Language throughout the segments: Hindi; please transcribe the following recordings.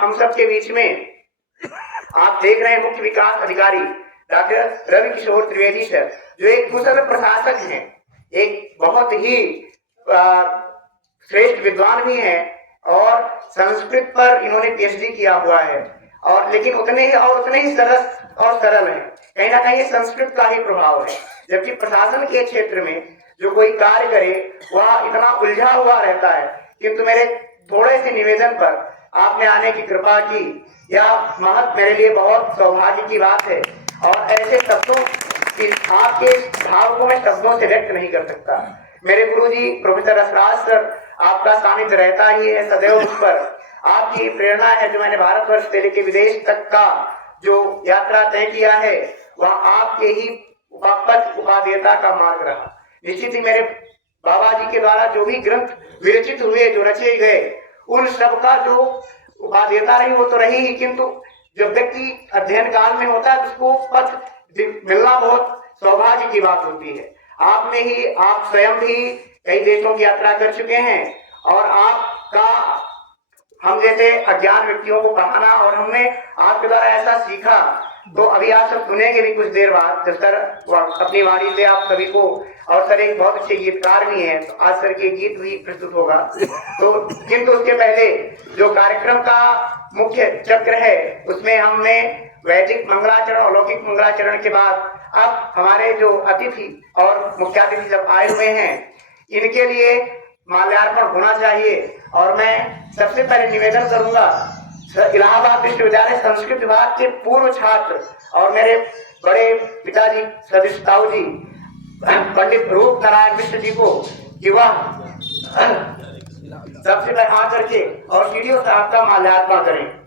हम सब के बीच में आप देख रहे हैं मुख्य विकास अधिकारी डॉक्टर रवि किशोर त्रिवेदी सर, जो एक कुशल प्रशासक हैं, एक बहुत ही श्रेष्ठ विद्वान भी हैं और संस्कृत पर इन्होंने पीएचडी किया हुआ है, और लेकिन उतने ही सरस और सरल है। कहीं ना कहीं संस्कृत का ही प्रभाव है, जबकि प्रशासन के क्षेत्र में जो कोई कार्य करे वह इतना उलझा हुआ रहता है। किंतु मेरे थोड़े से निवेदन पर आपने आने की कृपा की, यह महत्व मेरे लिए बहुत सौभाग्य की बात है, और ऐसे शब्दों आपके भाव को मैं शब्दों से व्यक्त नहीं कर सकता। मेरे गुरुजी प्रोफेसर रसराज सर, आपका सानिध्य रहता ही है सदैव उस पर। आपकी प्रेरणा है जो मैंने भारतवर्ष से लेकर विदेश तक का जो यात्रा तय किया है, वह आपके ही उपादेयता का मार्ग रहा। निश्चित ही मेरे बाबा जी के द्वारा जो भी ग्रंथ विरचित हुए, जो रचे गए, उन सब का जो उपादेयता रही वो तो रही ही, किंतु जब व्यक्ति अध्ययन काल में होता है तो उसको पथ मिलना बहुत सौभाग्य की बात होती है। आप स्वयं भी कई देशों की यात्रा कर चुके हैं, और आपका हम जैसे अज्ञान व्यक्तियों को पढ़ाना, और हमने आपके द्वारा ऐसा सीखा, तो अभी आप सब सुनेंगे भी कुछ देर बाद जब सर अपनी वाणी से आप सभी को, और सर एक बहुत अच्छे गीतकार भी हैं, तो आज सर के गीत भी प्रस्तुत होगा। तो किंतु उसके पहले जो कार्यक्रम का मुख्य चक्र है उसमें हमने वैदिक मंगलाचरण और लौकिक मंगलाचरण के बाद अब हमारे जो अतिथि और मुख्यातिथि जब आए हुए हैं, इनके लिए माल्यार्पण होना चाहिए। और मैं सबसे पहले निवेदन करूंगा, इलाहाबाद विश्वविद्यालय संस्कृत विभाग के पूर्व छात्र और मेरे बड़े पिताजी सतीश ताऊ जी, पंडित रूप नारायण मिश्र जी को, कि वह सबसे पहले आकर के और सीडीओ साहब का माल्यार्पण करें।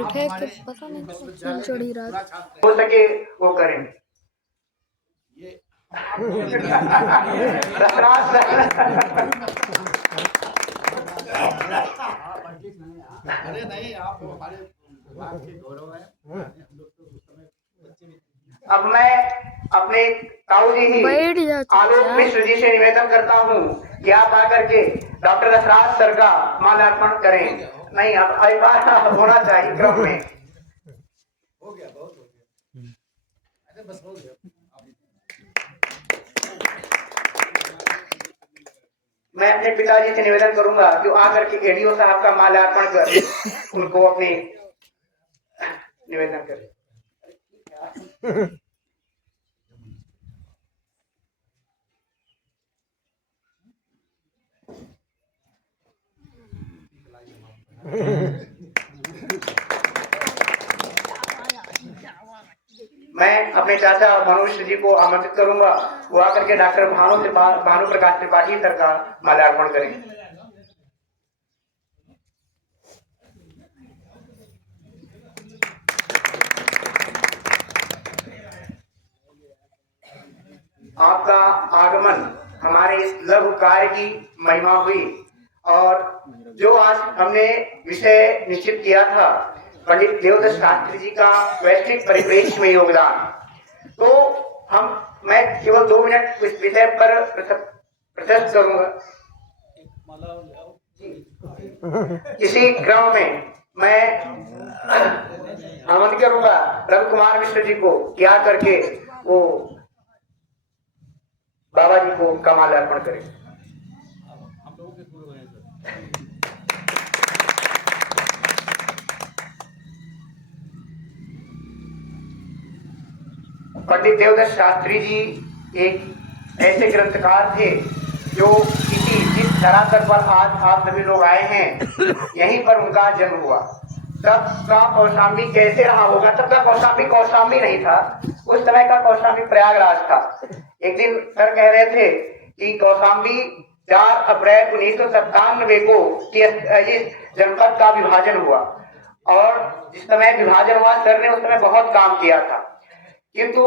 उठे तो पता नहीं चढ़ी रात हो सके वो करें। अरे नहीं, आप हमारे विभाग के गौरव है। अब मैं अपने ताऊ जी ही आलोक मिश्र जी से निवेदन करता हूँ कि आप आकर के डॉक्टर रसराज सर का माल्यार्पण करें। नहीं, अब एक बार होना चाहिए क्रम में। हो गया, बहुत हो गया, अरे बस हो गया। मैं अपने पिताजी से निवेदन करूंगा कि आकर के एडीओ साहब का माल्यार्पण कर उनको अपने निवेदन करें। मैं अपने चाचा भानु जी को आमंत्रित करूंगा, वो आकर के डॉक्टर भानु प्रकाश त्रिपाठी सर का माल्यार्पण करें। आपका आगमन हमारे इस लघु कार्य की महिमा हुई, और जो आज हमने विषय निश्चित किया था पंडित देवदत्त शास्त्री जी का वैश्विक परिप्रेक्ष्य में योगदान, तो मैं केवल 2 मिनट इस विषय पर प्रस्तुत करूंगा। इसी क्रम में मैं आमंत्रित करूंगा रवि कुमार मिश्र जी को क्या करके वो बाबा जी को का माल्यार्पण करें। हम लोगों के गुरु हैं सर। पंडित देवदत्त शास्त्री जी एक ऐसे ग्रंथकार थे जो जिस धरातल पर आज आप सभी लोग आए हैं, यहीं पर उनका जन्म हुआ। तब का कौशाम्बी कैसे रहा होगा? तब का कौशाम्बी कौशाम्बी नहीं था, उस समय का कौशाम्बी प्रयागराज था। एक दिन सर कह रहे थे कि कौशाम्बी 4 अप्रैल 1997 को इस जनपद का विभाजन हुआ, और जिस समय विभाजन हुआ सर ने उस समय बहुत काम किया था। किंतु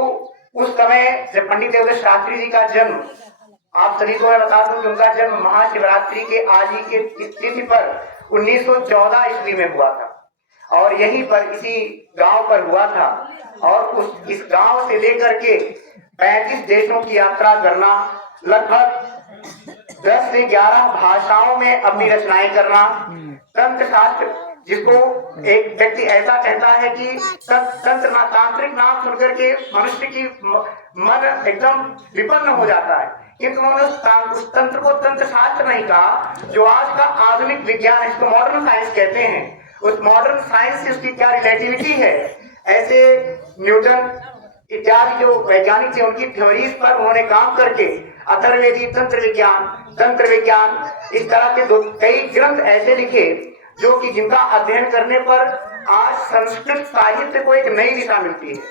उस समय जब पंडित देवदत्त शास्त्री जी का जन्म आप सभी को मैं बता दूं कि उनका जन्म महाशिवरात्रि के आज ही के तिथि पर 1914 ईस्वी में हुआ था और यहीं पर इसी गांव पर हुआ था। और इस गांव से लेकर के 35 देशों की यात्रा करना, लगभग 10 से 11 भाषाओं में अपनी रचनाएं करना, तंत्र शास्त्र, जिसको एक व्यक्ति ऐसा कहता है कि तंत्र तांत्रिक नाम सुनकर के मनुष्य की मन एकदम विपन्न हो जाता है, किंतु उन्होंने उस तंत्र को तंत्र शास्त्र नहीं कहा, जो आज का आधुनिक विज्ञान, इसको मॉडर्न साइंस कहते हैं। उस मॉडर्न साइंस से उसकी क्या रिलेटिविटी है, ऐसे न्यूटन इत्यादि जो वैज्ञानिक थे उनकी थ्योरीज पर उन्होंने काम करके अथर्ववेदी, तंत्र विज्ञान, इस तरह के कई ग्रंथ ऐसे लिखे जो कि जिनका अध्ययन करने पर आज संस्कृत साहित्य को एक नई दिशा मिलती है।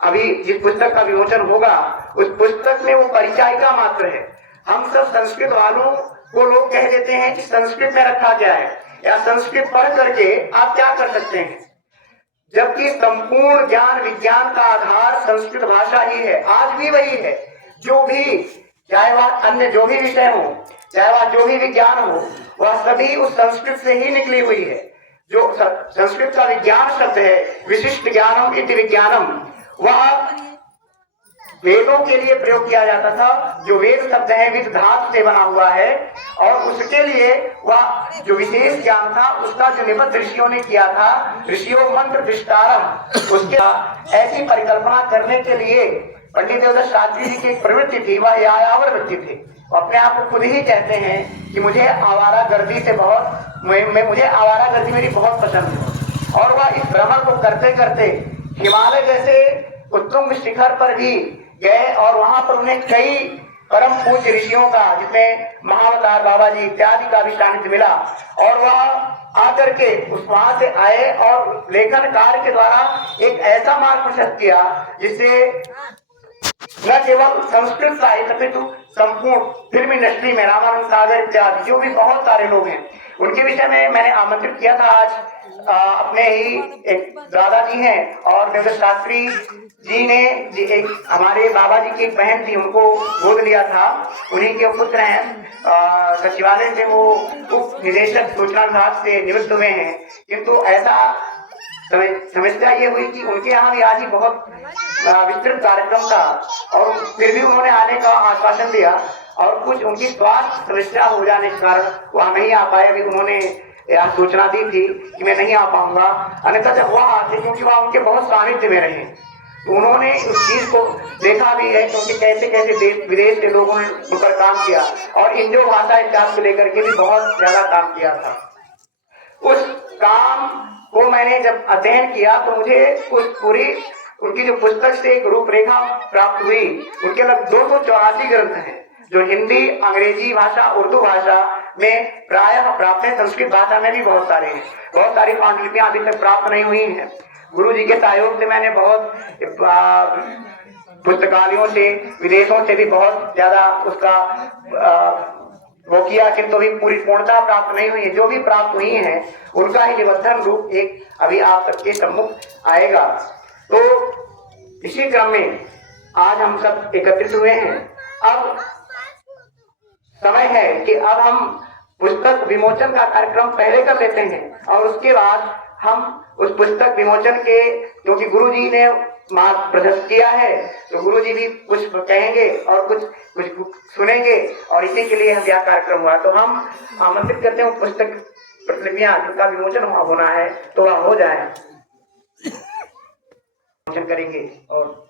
अभी जिस पुस्तक का विमोचन होगा उस पुस्तक में वो परिचायिका मात्र है। हम सब संस्कृत वालों को लोग कह देते हैं कि संस्कृत में रखा क्या है या संस्कृत पढ़ करके आप क्या कर सकते हैं, जबकि संपूर्ण ज्ञान विज्ञान का आधार संस्कृत भाषा ही है। आज भी वही है। जो भी, चाहे वह अन्य जो भी विषय हो, चाहे वह जो भी विज्ञान हो, वह सभी उस संस्कृत से ही निकली हुई है। जो संस्कृत का विज्ञान शब्द है, विशिष्ट ज्ञानम इति विज्ञानम, वह वेदों के लिए प्रयोग किया जाता था। जो वेद शब्द है विद धातु से बना हुआ है और उसके लिए वह जो विशेष ज्ञान था उसका जो निबद्ध ऋषियों ने किया था, ऋषियों मंत्र विस्तारम, उसके ऐसी परिकल्पना करने के लिए पंडित देवदत्त शास्त्री जी की एक प्रवृत्ति थी, वह यायावर वृत्ति थी। अपने आप को खुद ही कहते हैं कि मुझे आवारागर्दी से मुझे आवारागर्दी मेरी बहुत पसंद है। और वह इस भ्रमण को करते करते हिमालय जैसे उत्तुंग शिखर पर भी गए और वहां पर उन्हें कई परम पूज्य ऋषियों का, जिसमें महावतार बाबा जी इत्यादि का भी सानिध्य मिला। और वह आकर के वहां से आए और लेखन कार्य के द्वारा एक ऐसा मार्ग प्रशस्त किया जिससे न केवल संस्कृत साहित्य पितु संपूर्ण फिल्म इंडस्ट्री में रामानंद सागर इत्यादि जो भी बहुत सारे लोग हैं उनके विषय में मैंने आमंत्रित किया था। आज अपने ही एक दादाजी हैं और देवदत्त शास्त्री जी ने एक हमारे बाबा जी की एक बहन थी, उनको गोद लिया था, उन्हीं के पुत्र हैं। सचिवालय से वो उप निदेशक सूचना विभाग से निवृत्त हुए हैं, किंतु ऐसा समस्या ये हुई कि उनके यहाँ भी आज ही बहुत विस्तृत कार्यक्रम था और फिर भी उन्होंने आने का आश्वासन दिया और कुछ उनकी स्वास्थ्य समस्या हो जाने के कारण वह नहीं आ पाए। अभी उन्होंने यह सूचना दी थी कि मैं नहीं आ पाऊंगा, अन्यथा जब वह आते क्योंकि वह उनके बहुत सानिध्य में रहे, तो उन्होंने उस चीज को देखा भी है क्योंकि कैसे कैसे देश विदेश के लोगों ने उन पर काम किया और इंडो भाषा इत्यादि को लेकर के भी बहुत ज्यादा काम किया था। उस काम को मैंने जब अध्ययन किया तो मुझे उस पूरी उनकी जो पुस्तक से एक रूपरेखा प्राप्त हुई। उनके लगभग 284 ग्रंथ हैं जो हिंदी, अंग्रेजी भाषा, उर्दू भाषा में प्रायः प्राप्त है। संस्कृत भाषा में भी बहुत सारे हैं, बहुत सारी पांडुलिपियां अभी तक प्राप्त नहीं हुई हैं। गुरु जी के सहयोग से मैंने बहुत पुस्तकालयों से, विदेशों से भी बहुत ज्यादा उसका वो किया, किंतु अभी पूरी पूर्णता प्राप्त नहीं हुई है। जो भी प्राप्त हुई है उनका ही निबंधन रूप एक अभी आप सबके सम्मुख आएगा। तो इसी क्रम में आज हम सब एकत्रित हुए हैं। अब समय है कि अब हम पुस्तक विमोचन का कार्यक्रम पहले कर लेते हैं और उसके बाद हम उस पुस्तक विमोचन के, क्योंकि गुरु जी ने मार्ग प्रशस्त किया है तो गुरु जी भी कुछ कहेंगे और कुछ सुनेंगे और इसी के लिए हम यह कार्यक्रम हुआ। तो हम आमंत्रित करते हैं पुस्तक प्रतिलिपियां जिनका विमोचन होना है तो वह हो जाए, विमोचन करेंगे। और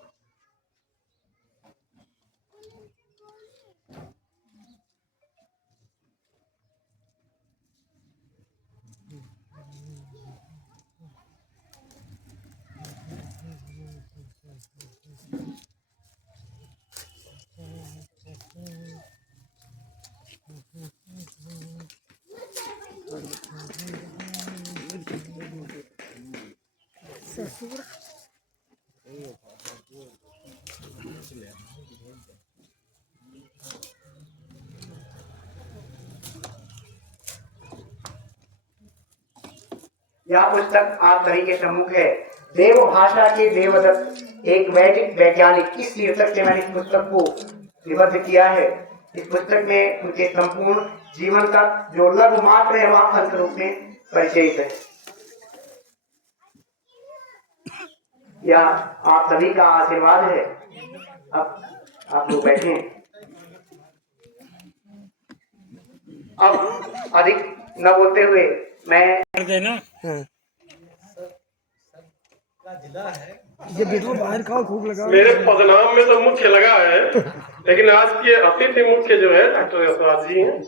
यह पुस्तक आप सभी के सम्मुख है, देव भाषा के देवदत्त, एक वैदिक वैज्ञानिक। इस शीर्षक से मैंने इस पुस्तक को निबद्ध किया है। इस पुस्तक में उनके संपूर्ण जीवन का जो लघु मात्र है वह फल रूप में परिचय है। यह आप सभी का आशीर्वाद है। अब आप लोग बैठे। अब अधिक न बोलते हुए मैं मेरे पदनाम में तो मुख्य लगा है, लेकिन आज के अतिथि मुख्य जो है डॉक्टर यशराज जी हैं।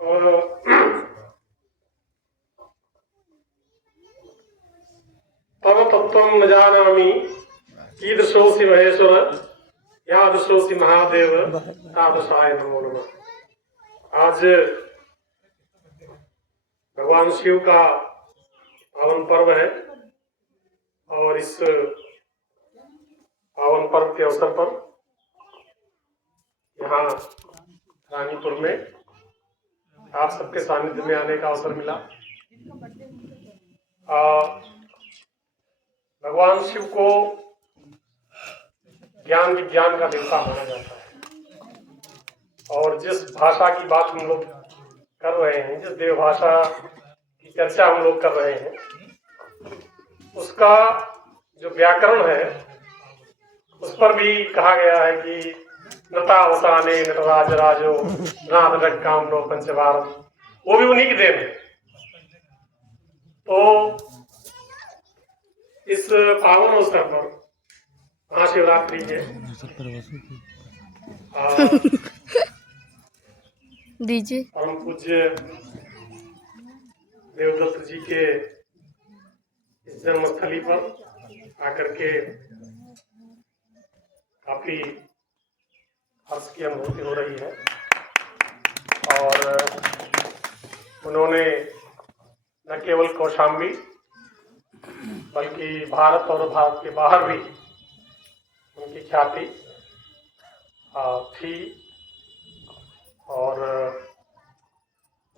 और तव तत्त्वं न जानामि कीदृशोऽसि महेश्वर यादृशोऽसि महादेव तादृशाय नमो नमः। आज भगवान शिव का पावन पर्व है और इस पावन पर्व के अवसर पर यहाँ रानीपुर में आप सबके सानिध्य में आने का अवसर मिला। भगवान शिव को ज्ञान विज्ञान का देवता माना जाता है और जिस भाषा की बात हम लोग कर रहे हैं, जिस देव भाषा की चर्चा हम लोग कर रहे हैं, उसका जो व्याकरण है उस पर भी कहा गया है कि नतावसाने नटराज राजो नाथ कामनो पंचभारत, वो भी उन्हीं की देन है। तो इस पावन अवसर पर महाशिवरात्रि के दीजिए परम पूज्य देवदत्त जी के इस जन्मस्थली पर आकर के काफी हर्ष की अनुभूति हो रही है। और उन्होंने न केवल कौशाम्बी बल्कि भारत और भारत के बाहर भी उनकी ख्याति थी। और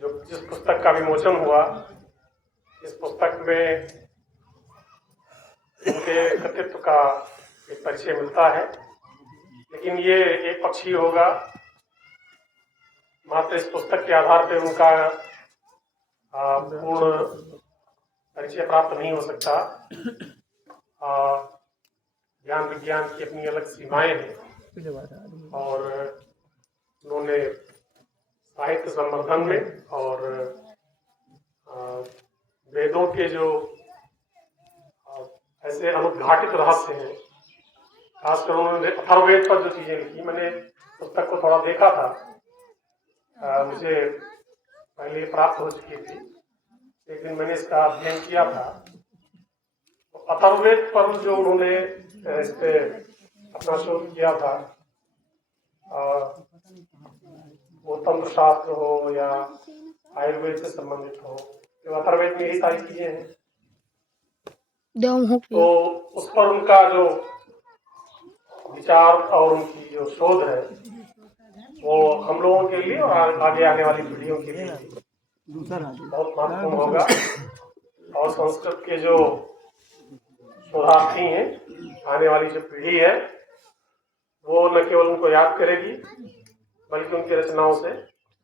जो जिस पुस्तक का विमोचन हुआ, इस पुस्तक में उनके व्यक्तित्व का एक परिचय मिलता है, लेकिन ये एक पक्षी होगा। मात्र इस पुस्तक के आधार पर उनका पूर्ण परिचय प्राप्त नहीं हो सकता। ज्ञान विज्ञान की अपनी अलग सीमाएं हैं और उन्होंने साहित्य संवर्धन में और वेदों के जो ऐसे अनुद्घाटित रहस्य हैं, खासकर उन्होंने अथर्ववेद पर जो चीजें लिखी, मैंने पुस्तक को थोड़ा देखा था, मुझे पहले प्राप्त हो चुकी थी, लेकिन मैंने इसका अध्ययन किया था। तो अथर्ववेद पर जो उन्होंने इस पे अपना शोध किया था, वो तंत्र शास्त्र हो या आयुर्वेद से संबंधित हो, तो अथर्ववेद में यही सारी चीजें हैं। तो उस पर उनका जो विचार और उनकी जो शोध है वो हम लोगों के लिए और आगे आने वाली पीढ़ियों के लिए बहुत महत्वपूर्ण होगा। और संस्कृत के जो शोधार्थी हैं, आने वाली जो पीढ़ी है, वो न केवल उनको याद करेगी बल्कि उनकी रचनाओं से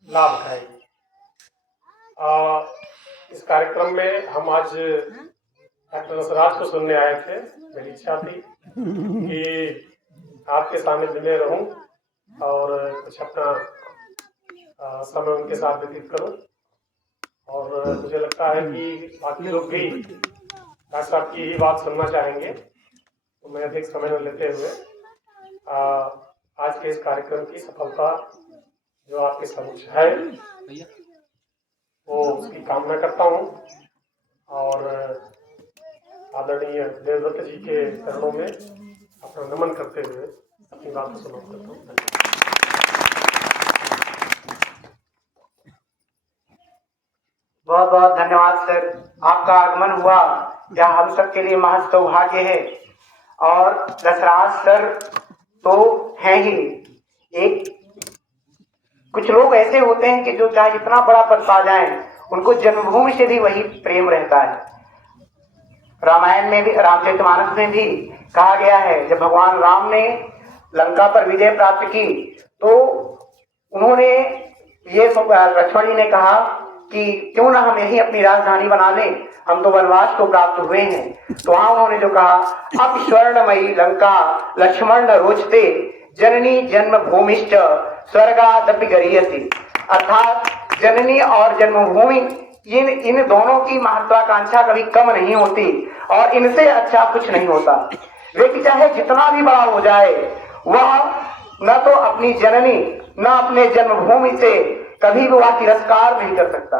लाभ उठाएगी। इस कार्यक्रम में हम आज डॉक्टर यशराज को सुनने आए थे। मेरी इच्छा थी कि आपके सानिध्य में रहूं और कुछ अपना समय उनके साथ व्यतीत करूं। और मुझे लगता है कि बाकी लोग भी डॉक्टर साहब की ही बात सुनना चाहेंगे, तो मैं अधिक समय न लेते हुए आज के इस कार्यक्रम की सफलता जो आपके समक्ष है वो उसकी कामना करता हूँ और आदरणीय देवदत्त जी के चरणों में अपना नमन करते हुए अपनी बात को समाप्त करता हूँ। बहुत बहुत धन्यवाद सर, आपका आगमन हुआ यह हम सब के लिए महज सौभाग्य है। और यशराज सर तो है ही एक, कुछ लोग ऐसे होते हैं कि जो चाहे जितना बड़ा पद पा जाए, उनको जन्मभूमि से भी वही प्रेम रहता है। रामायण में भी, रामचरितमानस में भी कहा गया है, जब भगवान राम ने लंका पर विजय प्राप्त की तो उन्होंने ये लक्ष्मण जी ने कहा कि क्यों ना हम यही अपनी राजधानी बना लें, हम तो वनवास को प्राप्त हुए हैं। तो वहां उन्होंने जो कहा, अब स्वर्णमयी लंका लक्ष्मण न रोचते, जननी जन्म भूमिष्ठ स्वर्गादपि गरीयसी। अर्थात जननी और जन्मभूमि, इन दोनों की महत्वाकांक्षा कभी कम नहीं होती और इनसे अच्छा कुछ नहीं होता। व्यक्ति चाहे जितना भी बड़ा हो जाए, वह न तो अपनी जननी न अपने जन्मभूमि से कभी भी वह तिरस्कार नहीं कर सकता।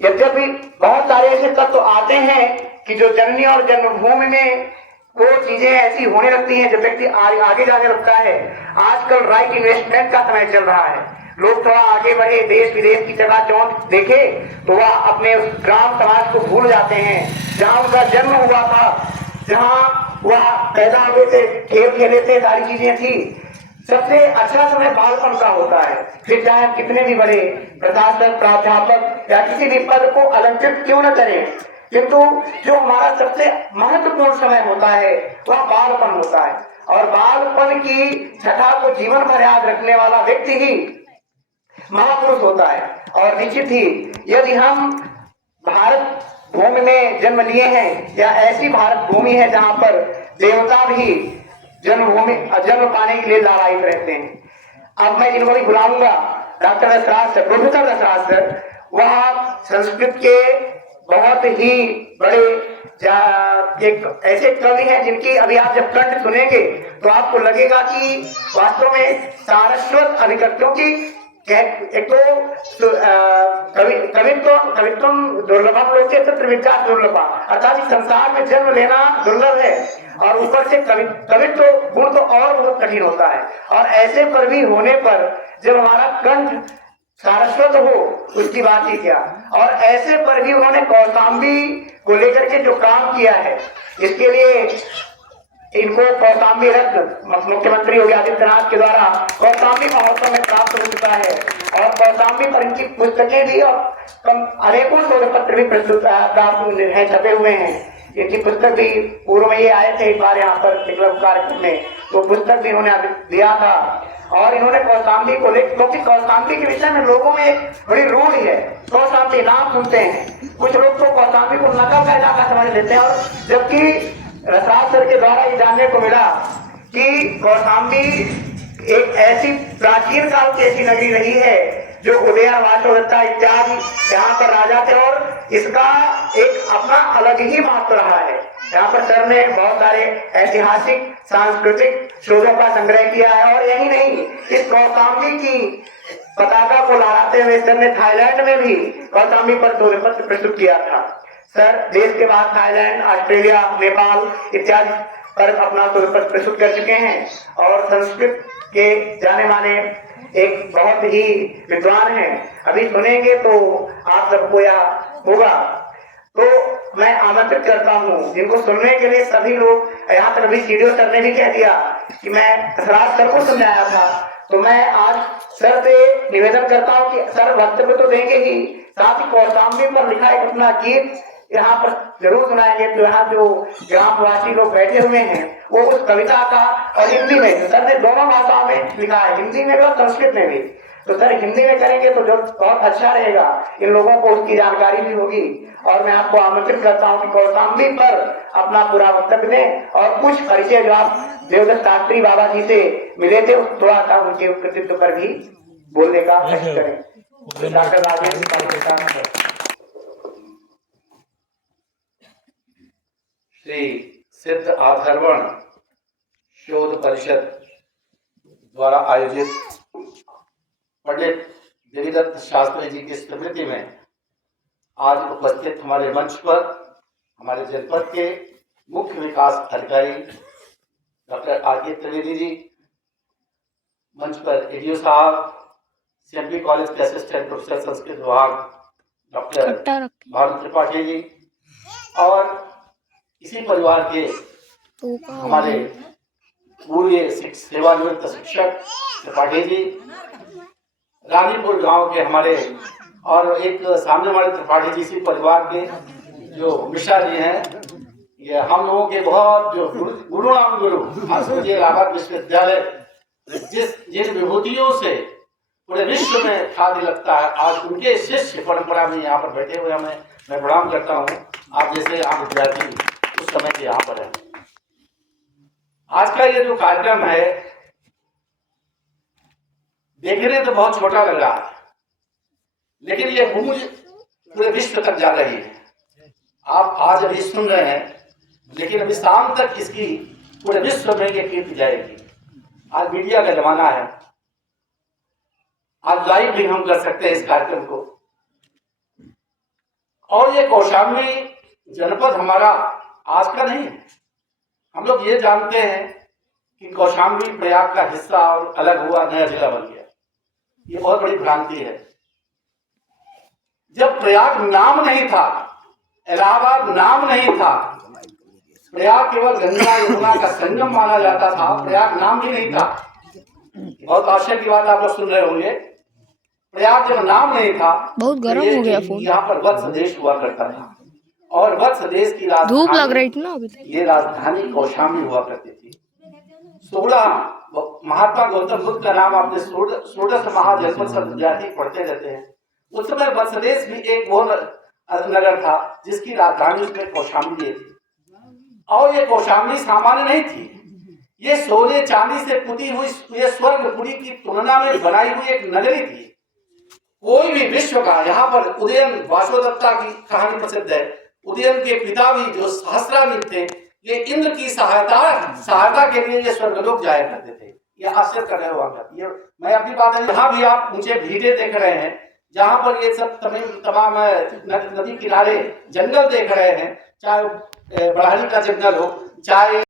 यद्यपि बहुत सारे ऐसे तत्व आते हैं कि जो जननी और जन्मभूमि में वो चीजें ऐसी होने लगती हैं जब व्यक्ति आगे जाने लगता है। आजकल राइट इन्वेस्टमेंट का समय चल रहा है, लोग थोड़ा आगे बढ़े, देश विदेश की चकाचौंध देखे तो वह अपने ग्राम समाज को भूल जाते हैं, जहां उनका जन्म हुआ था, जहां वह पैदा हुए थे, खेल खेले थे, सारी चीजें थी। सबसे अच्छा समय बालपन का होता है। फिर चाहे हम कितने भी बड़े प्रशासक, प्राध्यापक या किसी भी पद को अलंकृत क्यों न करें, किंतु जो हमारा सबसे महत्वपूर्ण समय होता है वह बालपन होता है। और बालपन की छठा को जीवन भर याद रखने वाला व्यक्ति ही महापुरुष होता है। और निश्चित ही यदि हम भारत भूमि में जन्म लिए हैं या ऐसी भारत भूमि है जहां पर देवता भी जन्म पाने के लिए लालायित रहते हैं। अब मैं जिनको भी बुलाऊंगा, डॉक्टर दशराज सर, प्रोफेसर दशराज सर, वह संस्कृत के बहुत ही बड़े एक ऐसे कवि हैं जिनकी अभी आप जब कंठ सुनेंगे तो आपको लगेगा कि वास्तव में सारस्वत अभिव्यक्तियों की एक तो कवित्व दुर्लभम लोग त्रिविद्या दुर्लभा, अर्थात इस संसार में जन्म लेना दुर्लभ है और ऊपर से कवित्व गुण तो और बहुत कठिन होता है। और ऐसे पर भी होने पर जब हमारा कंठ सारस्वत हो उसकी बात ही क्या। और ऐसे पर भी उन्होंने कौशाम्बी को लेकर के जो काम किया है, इसके लिए इनको कौशाम्बी रत्न मुख्यमंत्री योगी आदित्यनाथ के द्वारा कौशाम्बी महोत्सव में प्राप्त हो चुका है। और कौशाम्बी पर इनकी पुस्तकें भी और अनेकों शोध पत्र भी प्रस्तुत प्राप्त हैं, छपे हुए हैं। इनकी पुस्तक भी पूर्व में ये आए थे एक बार यहाँ पर एक कार्यक्रम में, तो पुस्तक भी इन्होंने दिया था। और इन्होंने कौशाम्बी को लेकर, क्योंकि कौशाम्बी के विषय में लोगों में एक बड़ी रूढ़ है, कौशाम्बी नाम सुनते हैं, कुछ लोग तो कौशाम्बी को नकल का इलाका समझ लेते हैं। और जबकि रसाल सर के द्वारा ये जानने को मिला कि कौशाम्बी एक ऐसी प्राचीन काल की ऐसी नगरी रही है जो उदयन वासोदत्ता इत्यादि यहाँ पर राजा थे और इसका एक अपना अलग ही महत्व रहा है। यहाँ पर सर ने बहुत सारे ऐतिहासिक सांस्कृतिक शोधों का संग्रह किया है। और यही नहीं, इस कौशाम्बी की पताका को लहराते हुए सर ने थाईलैंड में भी कौशाम्बी पर शोध पत्र प्रस्तुत किया था। सर देश के बाद थाईलैंड, ऑस्ट्रेलिया, नेपाल इत्यादि पर अपना शोध पत्र प्रस्तुत कर चुके हैं और संस्कृत के जाने माने एक बहुत ही विद्वान हैं। अभी सुनेंगे तो आप सबको यह होगा। तो मैं आमंत्रित करता हूँ जिनको सुनने के लिए सभी लोग, यहाँ तक अभी सीडीओ सर ने भी कह दिया कि मैं दशराज सर को समझाया था, तो मैं आज सर से निवेदन करता हूँ कि सर वक्तव्य तो देंगे ही, साथ ही कौशाम्बी पर लिखा एक अपना गीत यहाँ पर जरूर सुनाएंगे। तो यहाँ जो ग्रामवासी लोग बैठे हुए हैं वो उस कविता का, और हिंदी में सर ने दोनों भाषाओं में लिखा है, हिंदी में भी और संस्कृत में भी। तो सर हिंदी में करेंगे तो जो बहुत अच्छा रहेगा, इन लोगों को उसकी जानकारी भी होगी। और मैं आपको आमंत्रित करता हूँ कि कौशाम्बी पर अपना पूरा वक्तव्य दें और कुछ परिचय जो आप देवदत्त शास्त्री बाबा जी से मिले थे थोड़ा सा उनके कृतित्व पर भी बोलने का कष्ट करें। डॉक्टर राजेंद्र श्री सिद्ध अथर्वण शोध परिषद द्वारा आयोजित पंडित देवीदत्त शास्त्री जी की स्मृति में आज उपस्थित हमारे मंच पर हमारे जनपद के मुख्य विकास अधिकारी डॉक्टर आर.के. त्रिवेदी जी, मंच पर एडीओ साहब, सीएमपी कॉलेज के असिस्टेंट प्रोफेसर संस्कृत विभाग डॉक्टर भारत त्रिपाठी जी, और इसी परिवार के हमारे पूर्व सेवानिवृत्त शिक्षक त्रिपाठी जी, रानीपुर गांव के हमारे, और एक सामने वाले त्रिपाठी जी इसी परिवार के जो मिश्रा जी हैं, ये हम लोगों के बहुत जो गुरु आज मुझे इलाहाबाद विश्वविद्यालय जिन विभूतियों से पूरे विश्व में ख्याति लगता है। आज उनके शिष्य परंपरा में यहाँ पर बैठे हुए हमें मैं प्रणाम करता हूँ। आप जैसे यहाँ विद्यार्थी उस समय के यहाँ पर है। आज का ये जो कार्यक्रम है देखने तो बहुत छोटा लग रहा है, लेकिन ये गूंज पूरे विश्व तक जा रही है। आप आज अभी सुन रहे हैं, लेकिन अभी शाम तक इसकी पूरे विश्व में ये कीर्ति जाएगी। आज मीडिया का जमाना है, आज लाइव भी हम कर सकते हैं इस कार्यक्रम को। और ये कौशाम्बी जनपद हमारा आज का नहीं है। हम लोग ये जानते हैं कि कौशाम्बी प्रयाग का हिस्सा और अलग हुआ, नया जिला बन गया। ये बहुत बड़ी भ्रांति है। जब प्रयाग नाम नहीं था, इलाहाबाद नाम नहीं था, प्रयाग केवल गंगा यमुना का संगम माना जाता था, प्रयाग नाम भी नहीं था। बहुत आश्चर्य की बात आप लोग सुन रहे होंगे। प्रयाग जब नाम नहीं था, बहुत गर्म हो गया फोन। यहाँ पर वत्स देश हुआ करता था और वत्स देश की राजधानी, धूप लग रही थी ना अभी तक। ये राजधानी कौशाम्बी हुआ करती थी। 16 महात्मा गौतम बुद्ध का नाम आपने 16 महाजनपद सब विद्यार्थी पढ़ते रहते हैं। उस समय वत्सदेश भी एक वो नगर था जिसकी राजधानी उसमें कौशाम्बी थी। और ये कौशाम्बी सामान्य नहीं थी, ये सोने चांदी से पुती हुई, ये स्वर्गपुरी की तुलना में बनाई हुई एक नगरी थी। कोई भी विश्व का, यहाँ पर उदयन वासुदेवता की कहानी प्रसिद्ध है। उदयन के पिता भी जो सहस्राधिप थे, ये इंद्र की सहायता के लिए ये स्वर्गलोक जाया करते थे। ये आश्चर्य कर रहे हो आप। ये मैं अपनी बात है, यहाँ भी आप मुझे भीड़े देख रहे हैं, जहाँ पर ये सब तमाम नदी किनारे जंगल देख रहे हैं, चाहे बढ़ारी का जंगल हो, चाहे